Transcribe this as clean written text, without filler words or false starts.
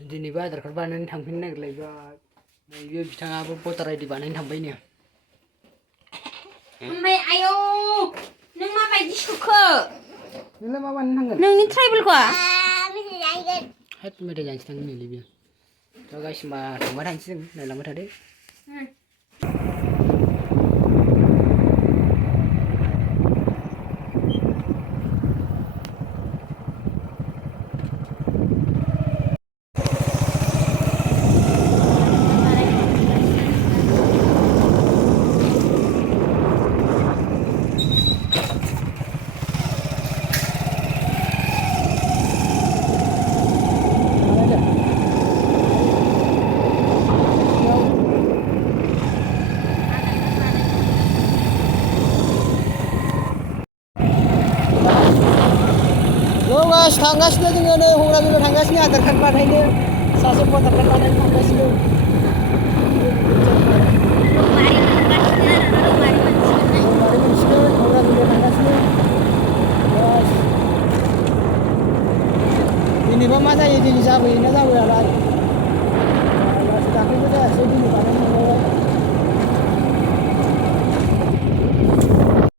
दिनैबो आधार कार्ड बानायनो थांफिननो नागिरलायबाय नैबे बिथाङाबो भटार आइडि बानायनो थांबायनो ओमफ्राय आयौ नों माबायदि सुखो नोंलाय मा बानायनो थांगोन नोंनि ट्राइबेलखौ हाट मेथाइ जानोसो थांगोन नैलै बियो दा गासिबो थांबाय थानोसै जों नायलांबाय थादो गास थांगासिनो जोङो नै हग्राबिलाव थांगासिनो आधार कार्ड बानायनो सासे भटार कार्ड बानायनो थांगासिनो रौमारि मोनसिगोन हग्राबिलाव थांगासिनो दिनैबा मा जायो दिनै जाबोयोना जाबोयालाय दाख्लैबो जायासै दिनै बानायनो